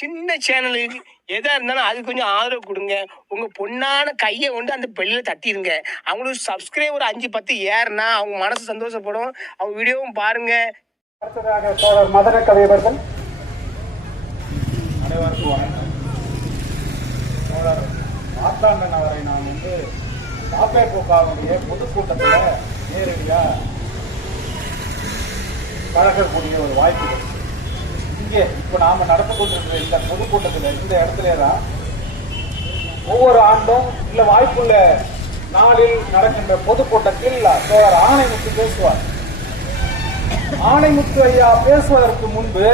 சின்ன சேனலுக்கு எதா இருந்தாலும் அது கொஞ்சம் ஆதரவு கொடுங்க. உங்க பொண்ணான கையை கொண்டு அந்த பெல்லில் தட்டிடுங்க அவங்களுக்கு சப்ஸ்கிரைபர் அஞ்சு பத்து ஏறுனா அவங்க மனசு சந்தோஷப்படும். அவங்க வீடியோவும் பாருங்க. அடுத்ததாக தோழர் மதன கவி அனைவருக்கும் வணக்கம். தோழர் மாத்தாண்டன் அவரை நான் வந்து பாப்பேகோக்காவுடைய பொதுக்கூட்டத்தில் நேரடியாக பழகக்கூடிய ஒரு வாய்ப்பு கிடைச்சது. இங்கே இப்போ நாம் நடந்து கொண்டிருக்கிற இந்த பொதுக்கூட்டத்தில் இந்த இடத்துல தான் ஒவ்வொரு ஆண்டும் இல்லை வாய்ப்புள்ள நாளில் நடக்கின்ற பொதுக்கூட்டத்தில் தோழர் ஆணைமுத்து பேசுவார். ஆணைமுத்து ஐயா பேசுவதற்கு முன்பு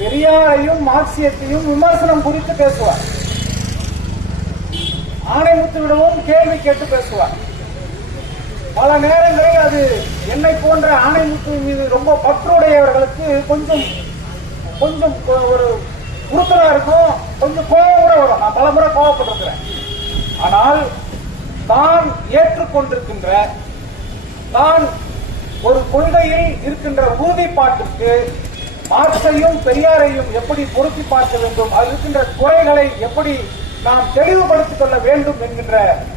பெரியாரையும் மார்க்சியத்தையும் விமர்சனம் குறித்து பேசுவார். ஆணைமுத்துவிடமும் கேள்வி கேட்டு பேசுவார். பல நேரங்களில் அது என்னை போன்ற ஆணைமுத்து மீது ரொம்ப பற்றுடையவர்களுக்கு கொஞ்சம் கொஞ்சம் ஒரு உறுத்தலா இருக்கும் கொஞ்சம் கோபம் கூட வரும். நான் பல முறை கோபப்பட்டிருக்கிறேன். ஆனால் தான் ஏற்றுக்கொண்டிருக்கின்ற தான் ஒரு கொள்கையில் இருக்கின்ற உறுதிப்பாட்டுக்கு மார்க்சையும் பெரியாரையும் எப்படி பொருத்தி பார்க்க வேண்டும் அது இருக்கின்ற குறைகளை எப்படி நாம் தெளிவுபடுத்திக் கொள்ள வேண்டும் என்கின்ற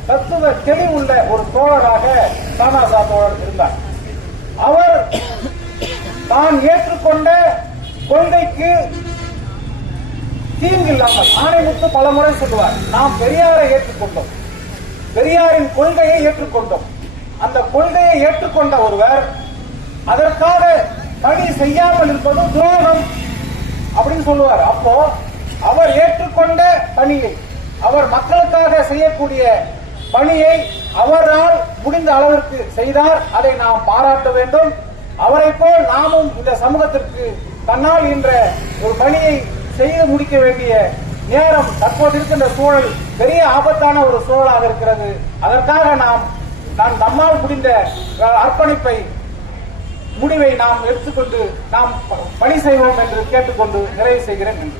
தத்துவ தெளிவுள்ள ஒரு தோழராக தானாசா தோழர் இருந்தார். அவர் தான் ஏற்றுக்கொண்ட கொள்கைக்கு தீங்கு இல்லாமல் ஆணைமுத்து பல முறை சொல்லுவார் நாம் பெரியாரை ஏற்றுக்கொண்டோம். பெரியாரின் கொள்கையை ஏற்றுக்கொண்டோம். அந்த கொள்கையை ஏற்றுக்கொண்ட ஒருவர் அதற்காக பணி செய்யாமல் இருப்பது துரோகம் அப்படின்னு சொல்லுவார். அப்போ அவர் ஏற்றுக்கொண்ட பணியை அவர் மக்களுக்காக செய்யக்கூடிய பணியை அவரால் முடிந்த அளவிற்கு செய்தார். அதை நாம் பாராட்ட வேண்டும். அவரை போல் நாமும் இந்த சமூகத்திற்கு தன்னால் என்ற ஒரு பணியை செய்து முடிக்க வேண்டிய நேரம் தற்போது இருக்கின்ற சூழல் பெரிய ஆபத்தான ஒரு சூழலாக இருக்கிறது. அதற்காக நாம் நான் நம்மால் முடிந்த அர்ப்பணிப்பை முடிவை நாம் எடுத்துக்கொண்டு நாம் பணி செய்வோம் என்று கேட்டுக்கொண்டு நிறைவு செய்கிறேன் என்று